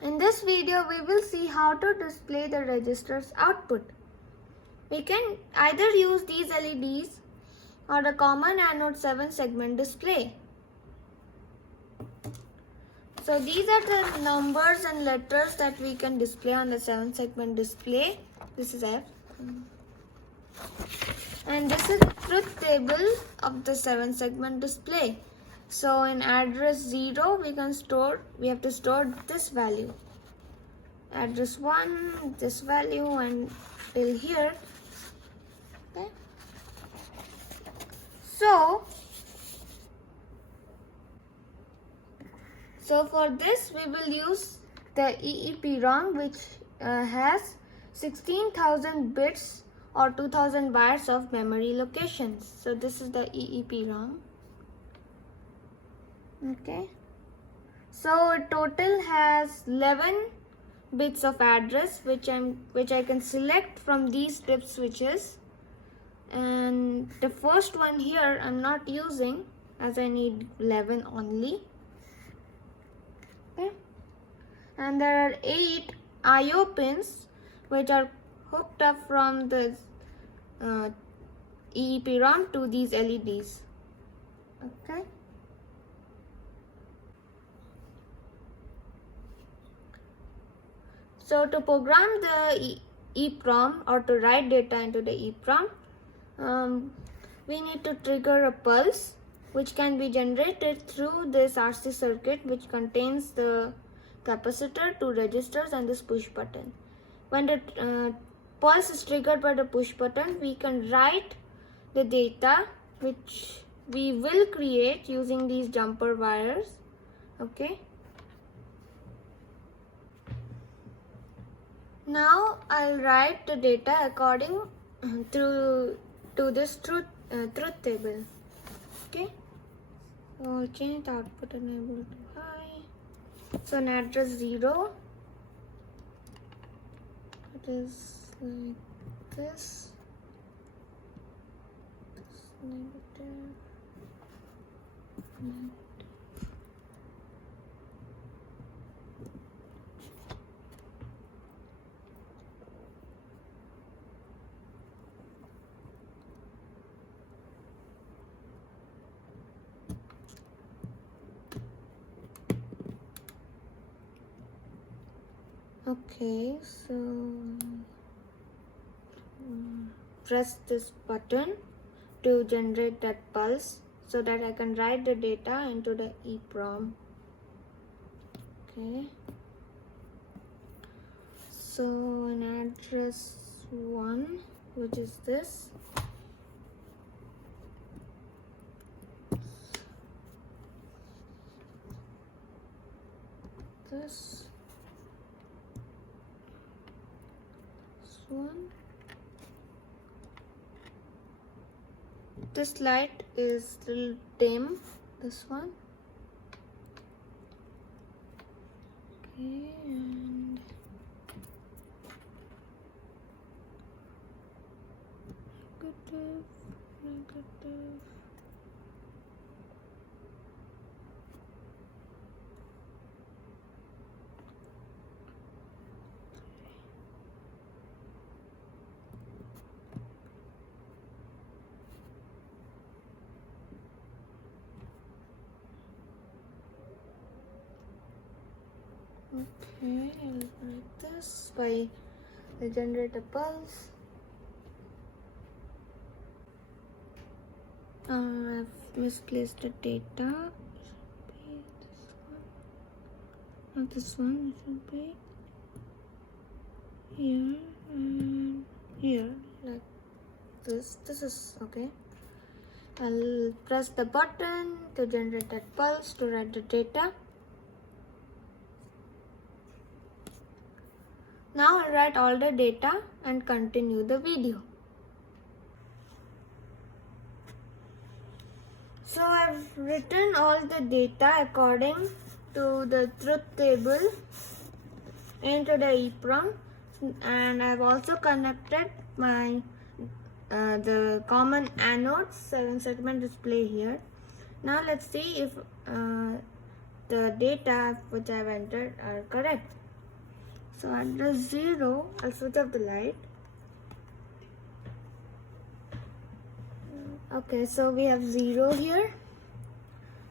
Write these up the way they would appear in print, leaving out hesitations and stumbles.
In this video, we will see how to display the register's output. We can either use these LEDs or the common anode 7-segment display. So these are the numbers and letters that we can display on the 7-segment display. This is F. And this is the truth table of the 7-segment display. So in address 0, we have to store this value. Address 1, this value, and till here. Okay. So for this we will use the EEPROM, which has 16,000 bits or 2000 bytes of memory locations. So this is the EEPROM. Okay. So it total has 11 bits of address, which I can select from these flip switches. And the first one here I'm not using, as I need 11 only. Okay. And there are 8 I/O pins which are hooked up from the EEPROM to these LEDs. Okay. So to program the EEPROM or to write data into the EEPROM, we need to trigger a pulse which can be generated through this RC circuit, which contains the capacitor, 2 registers, and this push button. When the pulse is triggered by the push button, we can write the data which we will create using these jumper wires. Okay. Now I'll write the data according to this truth table. Okay. So I'll change the output enable to high. So in address 0, it is like this. Negative. Okay, so press this button to generate that pulse so that I can write the data into the EEPROM. Okay. So in address 1, which is this, one. This light is a little dim, this one. Okay, and negative. Okay, I'll write this by the generator pulse. I've misplaced the data. It should be this one. Not this one, it should be here and here, like this. This is okay. I'll press the button to generate that pulse to write the data. Now I'll write all the data and continue the video. So I've written all the data according to the truth table into the EEPROM, and I've also connected my the common anode 7-segment display here. Now let's see if the data which I've entered are correct. So address 0, I'll switch off the light. Okay, so we have 0 here.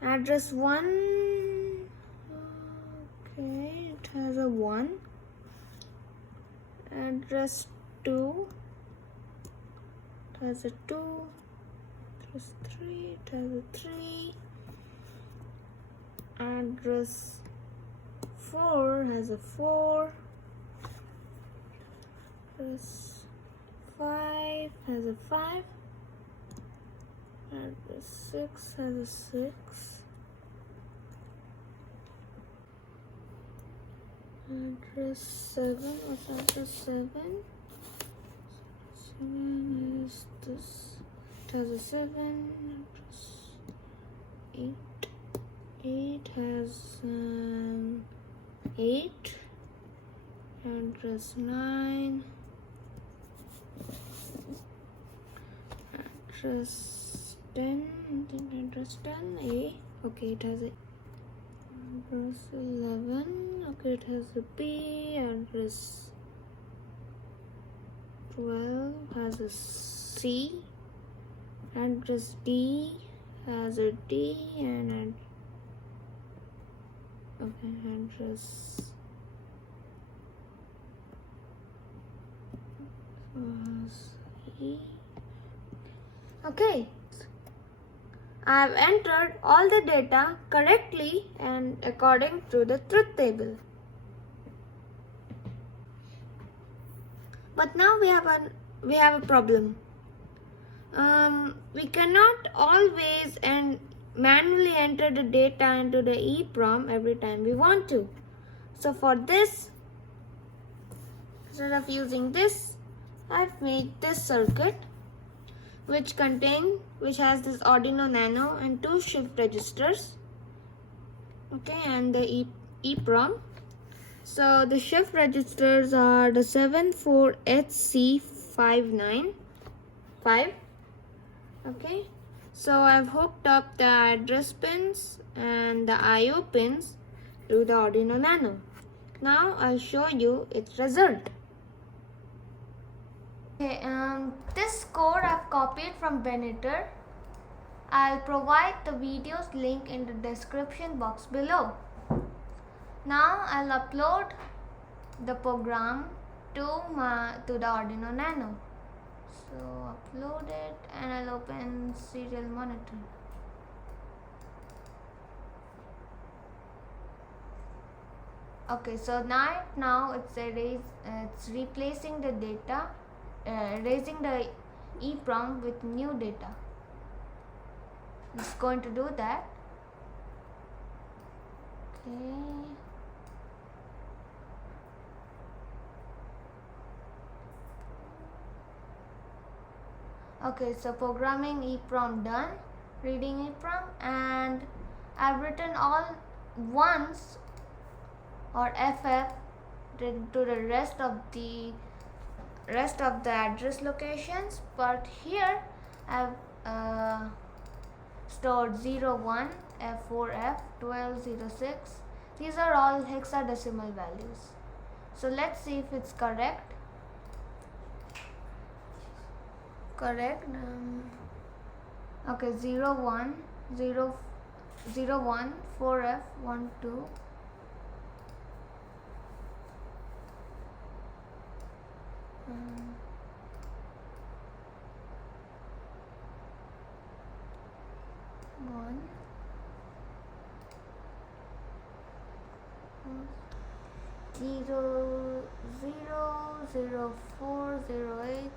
Address 1, okay, it has a 1. Address 2, it has a 2. Address 3, it has a 3. Address 4 has a 4. Address 5 has a 5. Address 6 has a 6. Address 7, what's address 7? 7 is this. It has a 7. Address 8. 8 has 8. Address 9. Address 10. I think address 10. A. Okay, it has a. Address 11. Okay, it has a B. Address 12 has a C. Address D has a D, and address E. Okay, I have entered all the data correctly and according to the truth table. But now we have a problem. We cannot always manually enter the data into the EEPROM every time we want to. So for this, instead of using this, I've made this circuit which has this Arduino Nano and 2 shift registers. Okay, and the EEPROM. So the shift registers are the 74HC595. Okay, so I've hooked up the address pins and the IO pins to the Arduino Nano. Now I'll show you its result. Okay, this code I've copied from Benetter. I'll provide the video's link in the description box below. Now I'll upload the program to the Arduino Nano. So upload it and I'll open serial monitor. Okay, so now it's replacing the data, erasing the EEPROM with new data. It's going to do that. Okay. Okay, so programming EEPROM done, reading EEPROM, and I've written all ones or FF to the rest of the address locations, but here I've stored 01, F4F, 1206. These are all hexadecimal values. So let's see if it's correct. Correct. Okay, 01, 4F, 12. One. 0, 4, 08,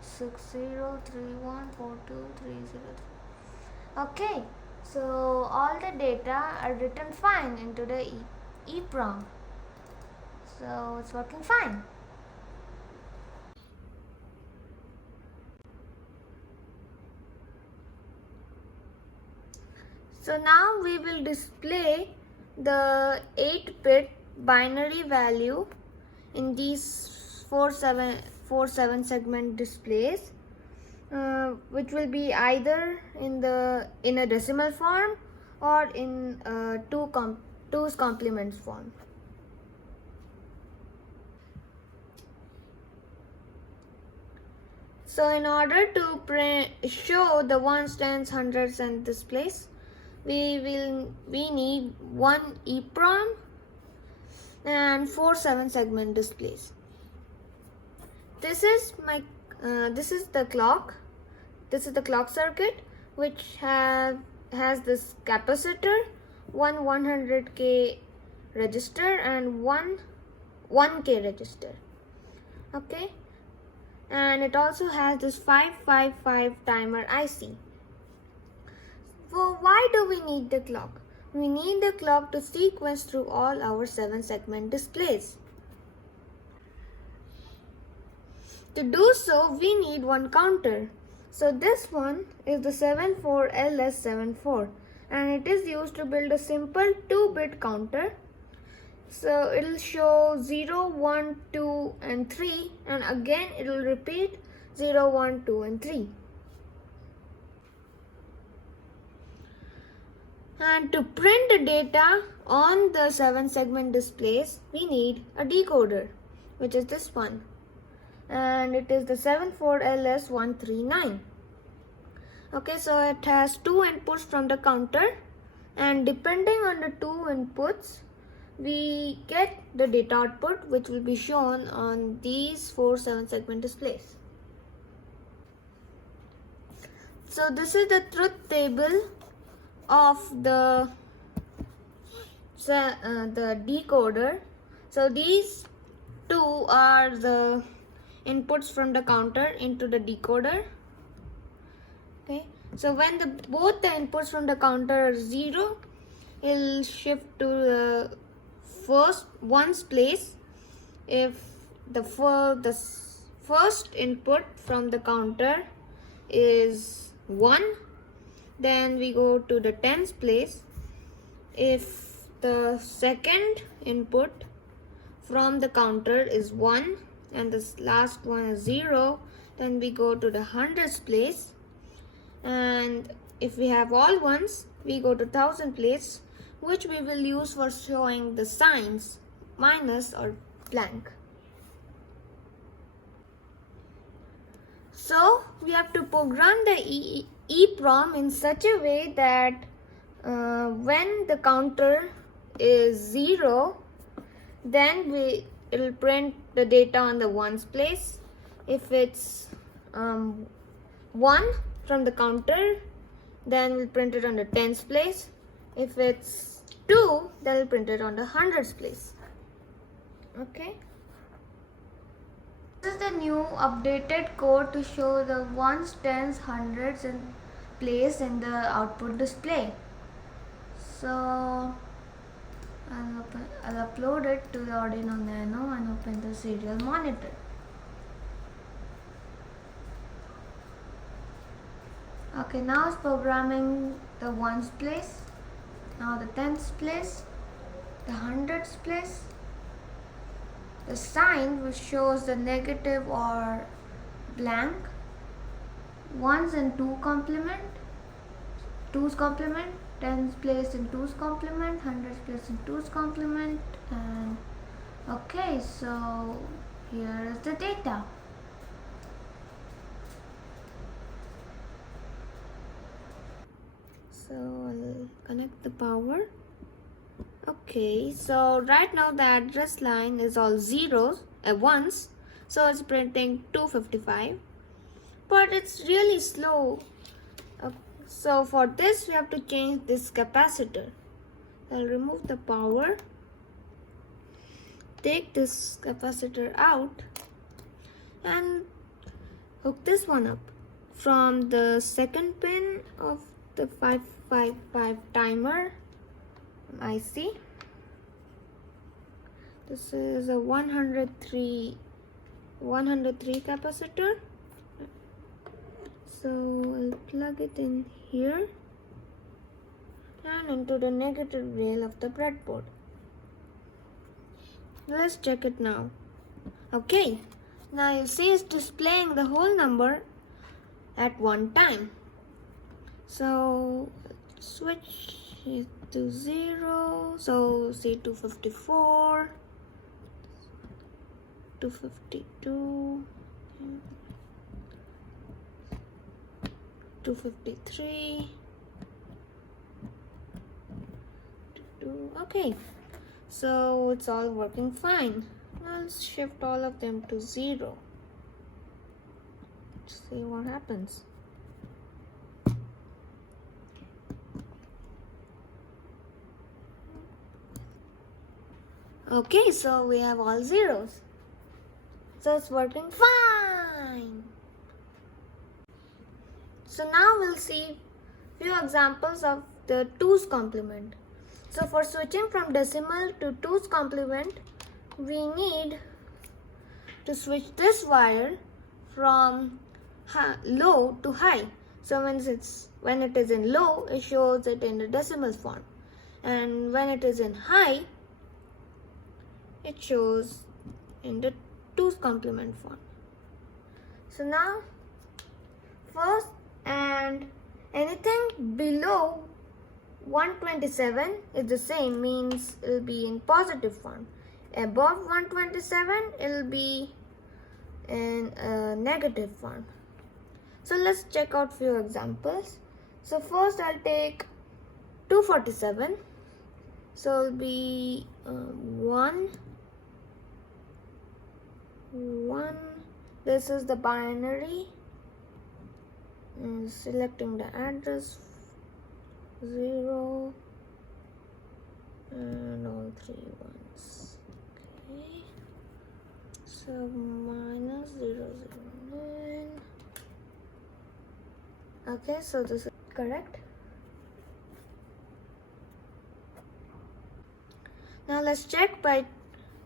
60, 31, 42, 303. Okay, so all the data are written fine into the EEPROM. So it's working fine. So now we will display the 8-bit binary value in these 4/7 segment displays, which will be either in a decimal form or in 2's complement form. So in order to show the ones, tens, hundreds and displays, we need one EEPROM and 4 7-segment displays. This is the clock. This is the clock circuit, which has this capacitor, one 100K register and one 1K register. Okay, and it also has this 555 timer IC. So why do we need the clock? We need the clock to sequence through all our 7-segment displays. To do so, we need one counter. So this one is the 74LS74, and it is used to build a simple 2-bit counter. So it will show 0, 1, 2 and 3, and again it will repeat 0, 1, 2 and 3. And to print the data on the 7-segment displays, we need a decoder, which is this one. And it is the 74LS139. Okay, so it has 2 inputs from the counter, and depending on the 2 inputs, we get the data output, which will be shown on these 4 7-segment displays. So this is the truth table of the decoder. So these 2 are the inputs from the counter into the decoder. Okay, so when both the inputs from the counter are 0, it will shift to the first ones place. If the first input from the counter is 1, then we go to the tens place. If the second input from the counter is 1 and this last one is 0, then we go to the hundreds place. And if we have all ones, we go to thousand place, which we will use for showing the signs minus or blank. So we have to program the EEPROM in such a way that when the counter is 0, then it will print the data on the ones place. If it's 1 from the counter, then we'll print it on the tens place. If it's 2, then we'll print it on the hundreds place. Okay. This is the new updated code to show the ones, tens, hundreds in place in the output display. So I'll upload it to the Arduino Nano and open the serial monitor. Okay, now it's programming the ones place, now the tens place, the hundreds place. The sign which shows the negative or blank, ones and 2 complement, 2's complement, tens place in 2's complement, hundreds place in 2's complement, and okay, so here is the data. So I'll connect the power. Okay, so right now the address line is all zeros at once, so it's printing 255, but it's really slow. So for this we have to change this capacitor. I'll remove the power, take this capacitor out and hook this one up from the second pin of the 555 timer IC. This is a 103 capacitor. So I'll plug it in here and into the negative rail of the breadboard. Let's check it now. Okay, now you see it's displaying the whole number at one time. So switch it to 0. So say 254, 252, 253. Okay, so it's all working fine. Now let's shift all of them to 0. Let's see what happens. Okay, so we have all zeros. So it's working fine. So now we'll see few examples of the 2's complement. So for switching from decimal to 2's complement, we need to switch this wire from low to high. So when it is in low, it shows it in the decimal form, and when it is in high, it shows in the 2's complement form. So now first, and anything below 127 is the same, means it will be in positive form. Above 127 it will be in a negative form. So let's check out few examples. So first I'll take 247. So it will be 1. This is the binary. Selecting the address 0 and all 3 ones. Okay, so minus 009. Okay, so this is correct. Now let's check by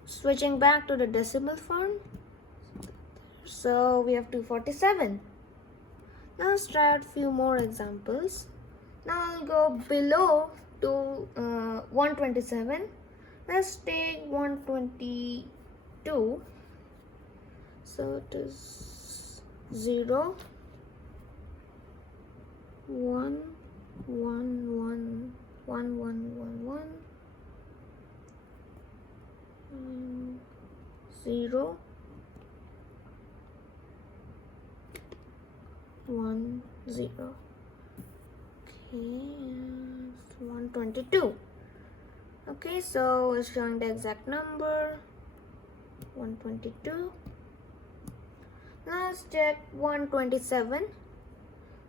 switching back to the decimal form. So we have 247. Now let's try out few more examples. Now I'll go below to 127. Let's take 122. So it is 0, 1, 1, 1, 1, 1, 1, 1, 0, 1, 0. Okay, 122. Okay, so it's showing the exact number 122. Now let's check 127,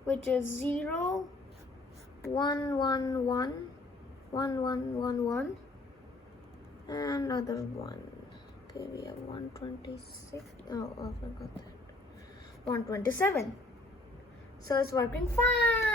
which is 0, 1, 1, 1, 1, 1, 1, 1, and another 1. Okay, we have 126. Oh, I forgot that. 127. So it's working fine.